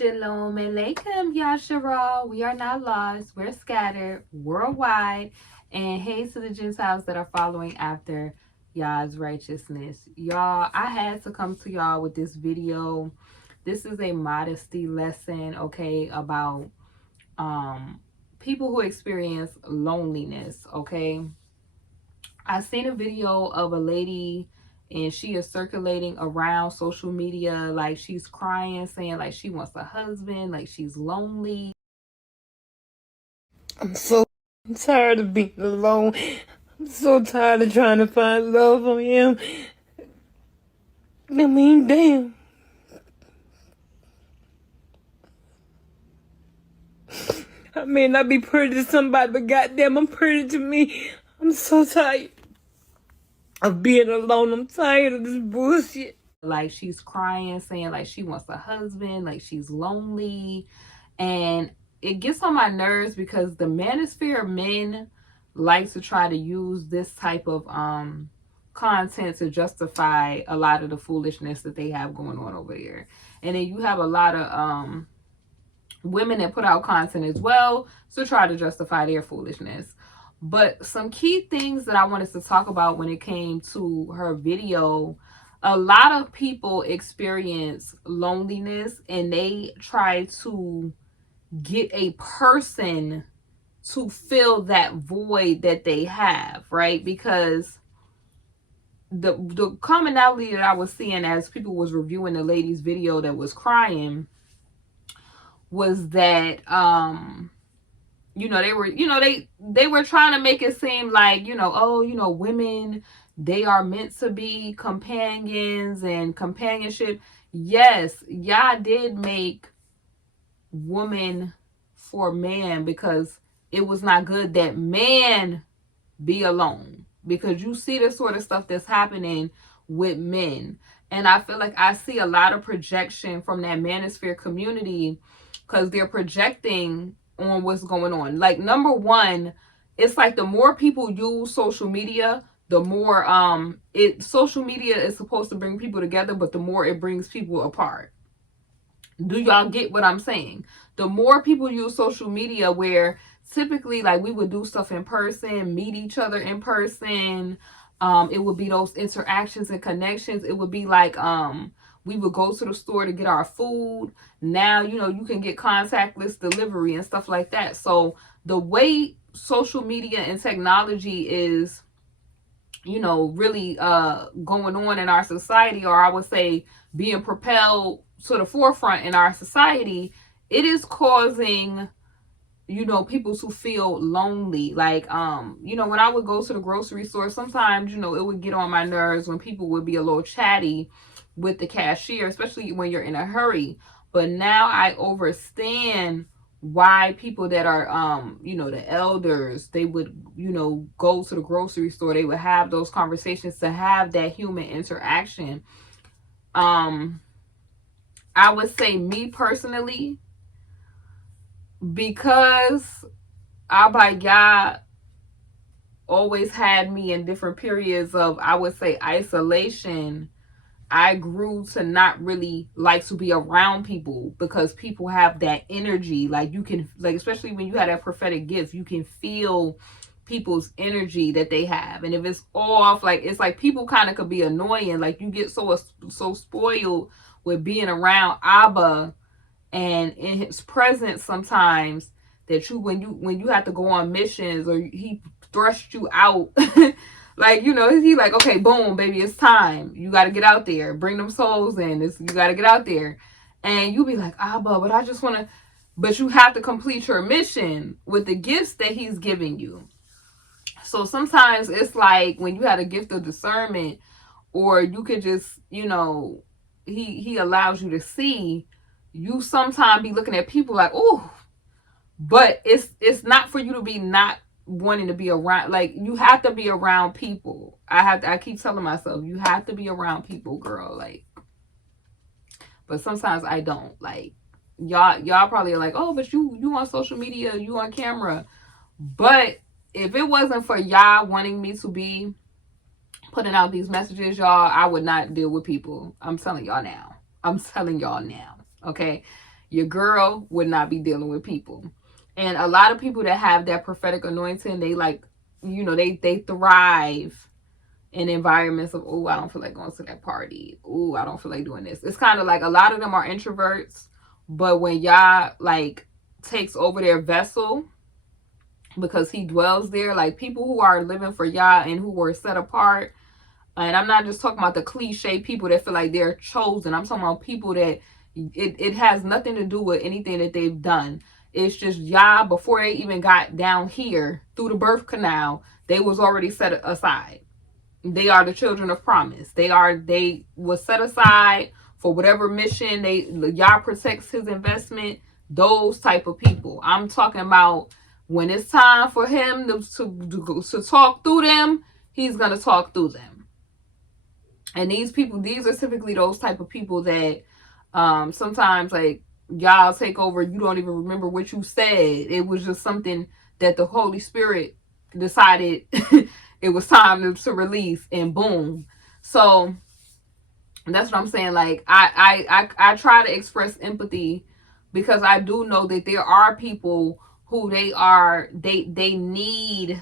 Shalom Aleichem, Yasharal. We are not lost. We're scattered worldwide. And hey to the Gentiles that are following after Yah's righteousness. Y'all, I had to come to y'all with this video. This is a modesty lesson, okay, about people who experience loneliness, okay? I seen a video of a lady and she is circulating around social media like she's crying, saying like she wants a husband, like she's lonely. I'm so tired of being alone. I'm so tired of trying to find love on him. I mean, damn. I may not be pretty to somebody, but goddamn, I'm pretty to me. I'm so tired of being alone. I'm tired of this bullshit. Like she's crying, saying like she wants a husband, like she's lonely. And it gets on my nerves because the manosphere of men likes to try to use this type of content to justify a lot of the foolishness that they have going on over there. And then you have a lot of women that put out content as well to try to justify their foolishness. But some key things that I wanted to talk about when it came to her video, a lot of people experience loneliness and they try to get a person to fill that void that they have, right? Because the commonality that I was seeing as people was reviewing the lady's video that was crying was that they were trying to make it seem like, women, they are meant to be companions and companionship. Yes, Yah did make woman for man because it was not good that man be alone, because you see the sort of stuff that's happening with men. And I feel like I see a lot of projection from that manosphere community because they're projecting on what's going on. Like, number one, it's like the more people use social media, the more social media is supposed to bring people together, but the more it brings people apart. Do y'all get what I'm saying? The more people use social media, where typically like we would do stuff in person, meet each other in person, it would be those interactions and connections. It would be like we would go to the store to get our food. Now, you can get contactless delivery and stuff like that. So the way social media and technology is, really going on in our society, or I would say being propelled to the forefront in our society, it is causing, people to feel lonely. Like, when I would go to the grocery store, sometimes, it would get on my nerves when people would be a little chatty with the cashier, especially when you're in a hurry. But now I understand why people that are the elders, they would go to the grocery store, they would have those conversations to have that human interaction. I would say, me personally, because Abba Yah always had me in different periods of, I would say, isolation, I grew to not really like to be around people because people have that energy. Like, you can, like, especially when you have that prophetic gift, you can feel people's energy that they have. And if it's off, like, it's like people kind of could be annoying. Like, you get so spoiled with being around Abba and in his presence sometimes, that when you have to go on missions or he thrusts you out, like, he like, okay, boom, baby, it's time. You got to get out there. Bring them souls in. You got to get out there. And you be like, Abba, but I just want to, but you have to complete your mission with the gifts that he's giving you. So sometimes it's like when you had a gift of discernment, or you could just, he allows you to see, you sometimes be looking at people like, oh, but it's not for you to be not wanting to be around. Like, you have to be around people. I keep telling myself, you have to be around people, girl. Like, but sometimes I don't. Like, y'all probably are like, oh, but you on social media, you on camera. But if it wasn't for y'all wanting me to be putting out these messages, y'all, I would not deal with people. I'm telling y'all now. Okay? Your girl would not be dealing with people. And a lot of people that have that prophetic anointing, they like, they thrive in environments of, oh, I don't feel like going to that party. Oh, I don't feel like doing this. It's kind of like a lot of them are introverts, but when Yah like takes over their vessel, because he dwells there, like people who are living for Yah and who were set apart. And I'm not just talking about the cliche people that feel like they're chosen. I'm talking about people that it has nothing to do with anything that they've done. It's just Yah, before they even got down here through the birth canal, they was already set aside. They are the children of promise. They was set aside for whatever mission. Yah protects his investment. Those type of people. I'm talking about when it's time for him to talk through them, he's gonna talk through them. And these are typically those type of people that sometimes like y'all take over, you don't even remember what you said. It was just something that the Holy Spirit decided it was time to release, and boom. So that's what I'm saying. Like I try to express empathy because I do know that there are people who they need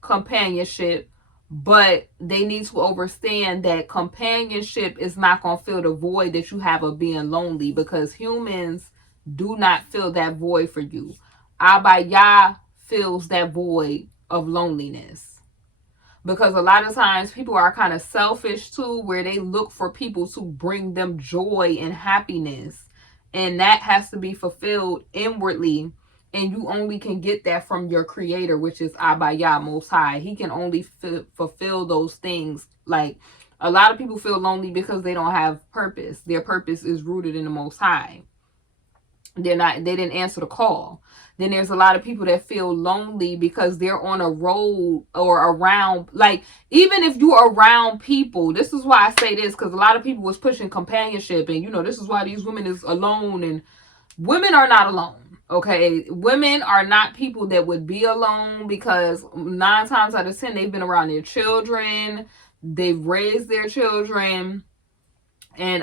companionship, but they need to understand that companionship is not going to fill the void that you have of being lonely, because humans do not fill that void for you. Abba Yah fills that void of loneliness. Because a lot of times people are kind of selfish too, where they look for people to bring them joy and happiness. And that has to be fulfilled inwardly. And you only can get that from your creator, which is Abba Yah, Most High. He can only fulfill those things. Like a lot of people feel lonely because they don't have purpose. Their purpose is rooted in the Most High. They didn't answer the call. Then there's a lot of people that feel lonely because they're on a road or around, like, even if you're around people, this is why I say this, because a lot of people was pushing companionship, and this is why these women is alone, and women are not alone. Okay, women are not people that would be alone, because 9 times out of 10 they've been around their children, they've raised their children, and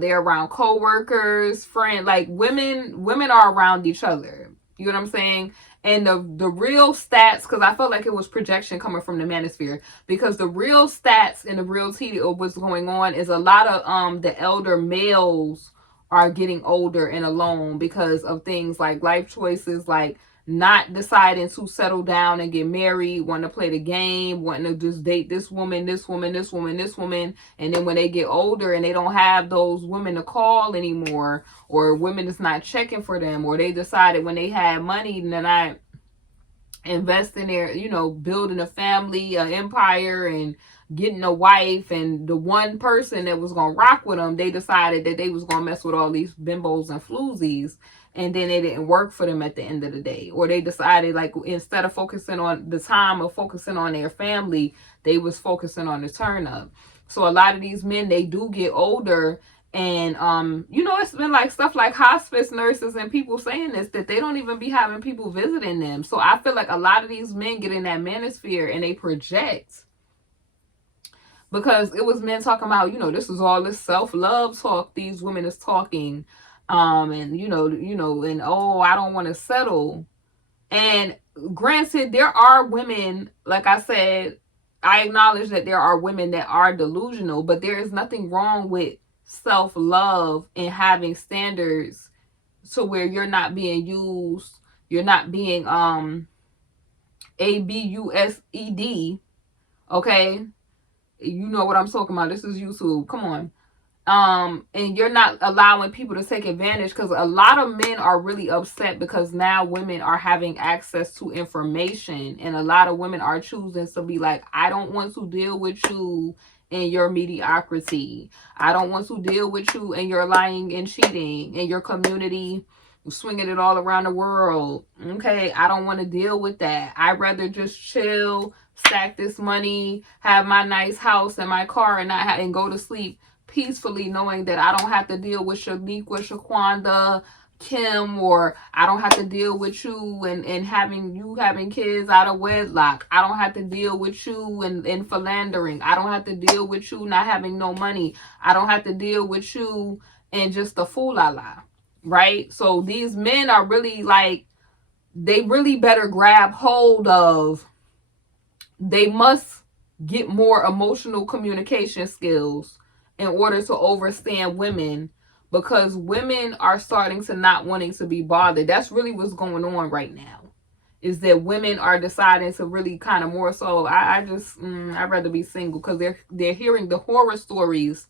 they're around co-workers, friends. Like women are around each other, you know what I'm saying? And the real stats, because I felt like it was projection coming from the manosphere, because the real stats and the real tea of what's going on is a lot of the elder males are getting older and alone because of things like life choices, like not deciding to settle down and get married, wanting to play the game, wanting to just date this woman, this woman, this woman, this woman. And then when they get older and they don't have those women to call anymore, or women is not checking for them, or they decided when they had money and then I invest in their, building a family, an empire, and getting a wife, and the one person that was going to rock with them, they decided that they was going to mess with all these bimbos and floozies, and then it didn't work for them at the end of the day. Or they decided, like, instead of focusing on the time of focusing on their family, they was focusing on the turn up. So a lot of these men, they do get older, and it's been like stuff like hospice nurses and people saying this, that they don't even be having people visiting them. So I feel like a lot of these men get in that manosphere and they project, because it was men talking about, this is all this self-love talk these women is talking, and and oh, I don't want to settle. And granted, there are women, like I said, I acknowledge that there are women that are delusional, but there is nothing wrong with self-love and having standards to where you're not being used, you're not being abused, okay? You know what I'm talking about. This is YouTube. Come on. And you're not allowing people to take advantage, because a lot of men are really upset because now women are having access to information, and a lot of women are choosing to be like, I don't want to deal with you and your mediocrity. I don't want to deal with you and your lying and cheating and your community swinging it all around the world. Okay, I don't want to deal with that. I'd rather just chill, stack this money, have my nice house and my car, and go to sleep peacefully, knowing that I don't have to deal with Shaniqua, Shaquanda, Kim, or I don't have to deal with you and having kids out of wedlock. I don't have to deal with you and philandering. I don't have to deal with you not having no money. I don't have to deal with you and just the fool la la, right? So these men are really like, they really better grab hold of, they must get more emotional communication skills in order to overstand women, because women are starting to not wanting to be bothered. That's really what's going on right now, is that women are deciding to really kind of more so, I just I'd rather be single, because they're hearing the horror stories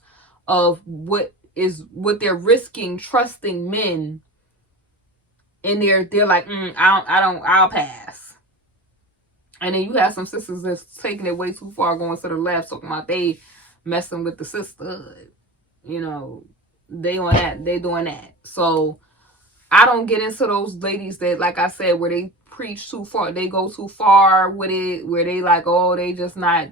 of what they're risking trusting men, and they're like, I'll pass. And then you have some sisters that's taking it way too far, going to the left, talking about they messing with the sisterhood. You know, they on that, they doing that. So I don't get into those ladies that, like I said, where they preach too far, they go too far with it, where they like, oh, they just not.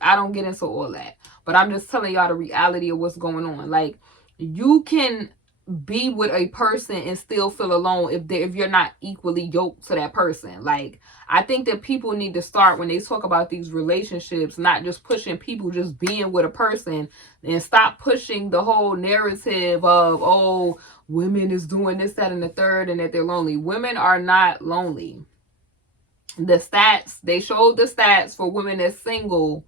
I don't get into all that. But I'm just telling y'all the reality of what's going on. Like, you can be with a person and still feel alone if you're not equally yoked to that person. Like, I think that people need to start, when they talk about these relationships, not just pushing people just being with a person, and stop pushing the whole narrative of, oh, women is doing this, that, and the third, and that they're lonely. Women are not lonely. The stats, they showed the stats for women that's single,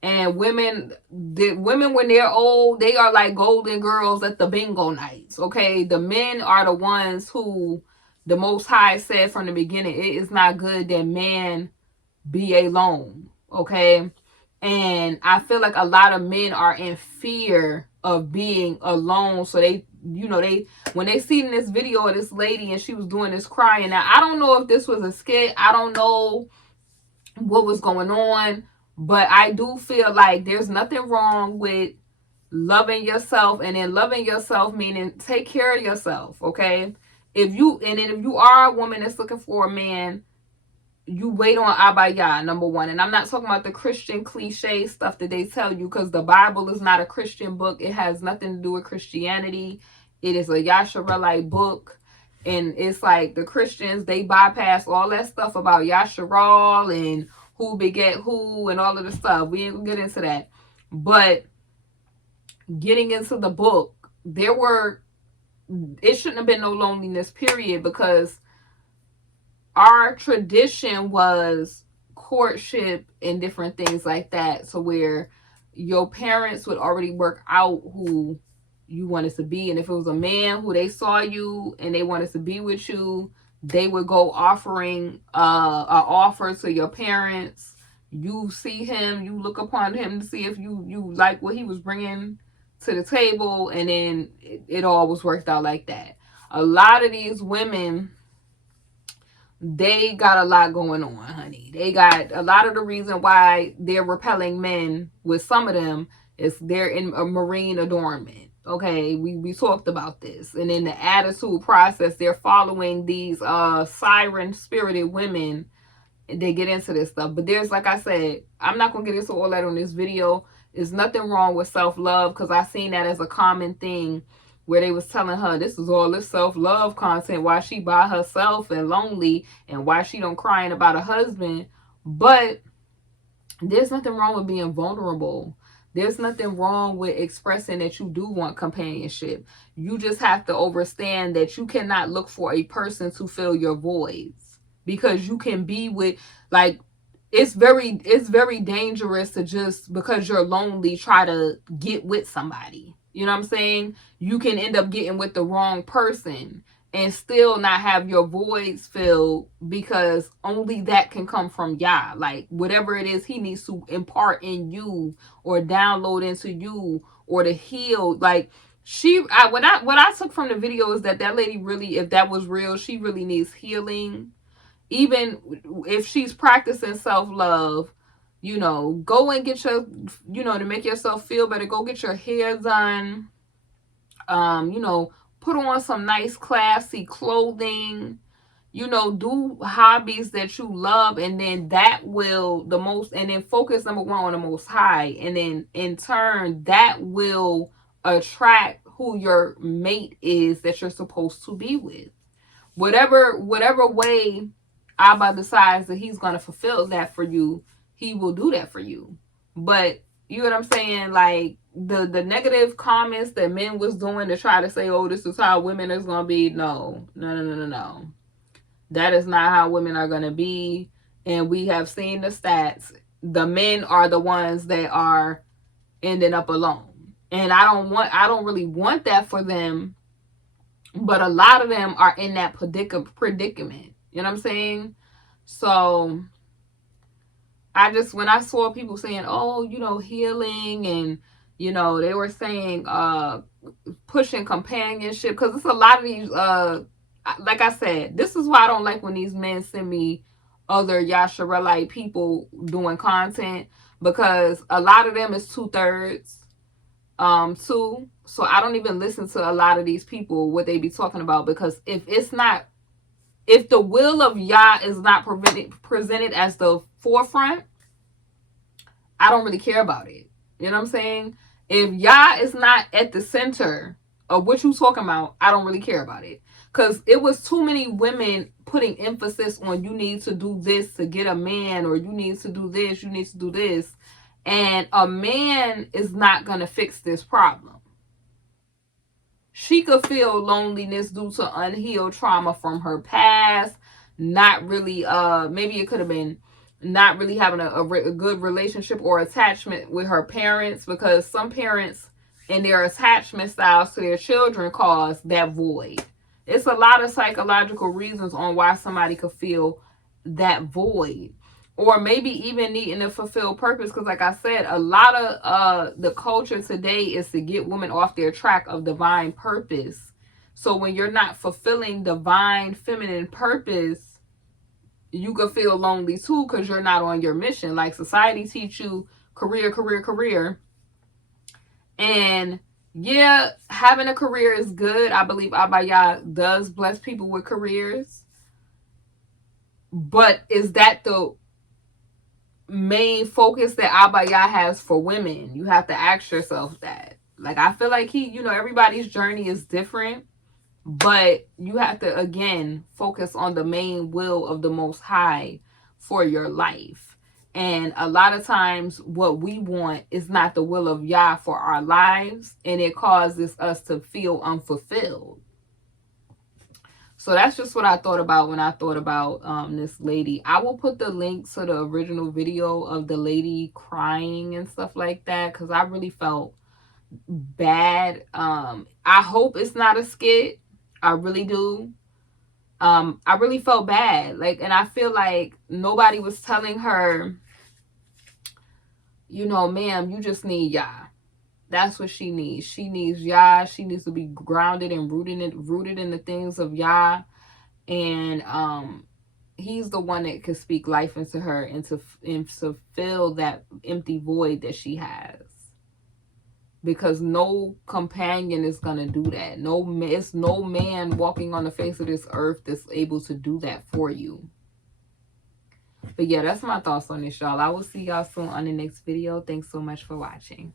and the women when they're old, they are like golden girls at the bingo nights. Okay, the men are the ones who the Most High said from the beginning, it is not good that man be alone. Okay, and I feel like a lot of men are in fear of being alone, so they, they, when they seen this video of this lady and she was doing this crying. Now, I don't know if this was a skit, I don't know what was going on, but I do feel like there's nothing wrong with loving yourself, and then loving yourself meaning take care of yourself. Okay, if you are a woman that's looking for a man, you wait on Abaya, number one. And I'm not talking about the Christian cliche stuff that they tell you, because the Bible is not a Christian book. It has nothing to do with Christianity. It is a Yasharelite book. And it's like the Christians, they bypass all that stuff about Yasharal and who beget who and all of the stuff. We ain't gonna get into that. But getting into the book, it shouldn't have been no loneliness, period, because our tradition was courtship and different things like that. So where your parents would already work out who you wanted to be. And if it was a man who they saw you and they wanted to be with you, they would go offering an offer to your parents. You see him, you look upon him to see if you like what he was bringing to the table, and then it all was worked out like that. A lot of these women, they got a lot going on, honey. They got a lot of the reason why they're repelling men with some of them is they're in a marine adornment. Okay, we talked about this. And in the attitude process, they're following these siren spirited women. They get into this stuff. But there's, like I said, I'm not gonna get into all that on this video. There's nothing wrong with self-love, because I seen that as a common thing, where they was telling her this is all this self-love content, why she by herself and lonely, and why she don't crying about a husband. But there's nothing wrong with being vulnerable. There's nothing wrong with expressing that you do want companionship. You just have to understand that you cannot look for a person to fill your voids, because you can be with, like, it's very dangerous to just because you're lonely try to get with somebody. You know what I'm saying? You can end up getting with the wrong person and still not have your voids filled, because only that can come from Yah. Like, whatever it is he needs to impart in you or download into you, or to heal. Like, what I took from the video is that lady really, if that was real, she really needs healing. Even if she's practicing self-love, go and get your, to make yourself feel better, go get your hair done, put on some nice classy clothing, do hobbies that you love, and then that will and then focus, number one, on the Most High, and then in turn that will attract who your mate is that you're supposed to be with. Whatever way Abba decides that he's going to fulfill that for you, he will do that for you. But You know what I'm saying? Like the negative comments that men was doing to try to say, oh, this is how women is gonna be. No, no, no, no, no, no. That is not how women are gonna be. And we have seen the stats. The men are the ones that are ending up alone. And I don't really want that for them. But a lot of them are in that predicament. You know what I'm saying? So when I saw people saying, oh, healing, and, they were saying, pushing companionship, because it's a lot of these, like I said, this is why I don't like when these men send me other Yasharelite people doing content, because a lot of them is 2/3, too. So I don't even listen to a lot of these people, what they be talking about, because if the will of Yah is not presented as the forefront, I don't really care about it. You know what I'm saying? If Yah is not at the center of what you talking about, I don't really care about it. Because it was too many women putting emphasis on, you need to do this to get a man, or you need to do this, you need to do this. And a man is not going to fix this problem. She could feel loneliness due to unhealed trauma from her past, not really, maybe it could have been not really having a good relationship or attachment with her parents, because some parents and their attachment styles to their children cause that void. It's a lot of psychological reasons on why somebody could feel that void, or maybe even needing to fulfill purpose, because like I said, a lot of the culture today is to get women off their track of divine purpose. So when you're not fulfilling divine feminine purpose, you could feel lonely too, because you're not on your mission. Like society teach you career, career, career. And yeah, having a career is good. I believe Abaya does bless people with careers. But is that the main focus that Abaya has for women? You have to ask yourself that. Like, I feel like everybody's journey is different, but you have to, again, focus on the main will of the Most High for your life. And a lot of times what we want is not the will of Yah for our lives, and it causes us to feel unfulfilled. So that's just what I thought about when I thought about this lady. I will put the link to the original video of the lady crying and stuff like that, because I really felt bad. I hope it's not a skit. I really do. I really felt bad. And I feel like nobody was telling her, ma'am, you just need Yah. That's what she needs. She needs Yah. She needs to be grounded and rooted in the things of Yah. And he's the one that could speak life into her and to fill that empty void that she has. Because no companion is going to do that. It's no man walking on the face of this earth that's able to do that for you. But yeah, that's my thoughts on this, y'all. I will see y'all soon on the next video. Thanks so much for watching.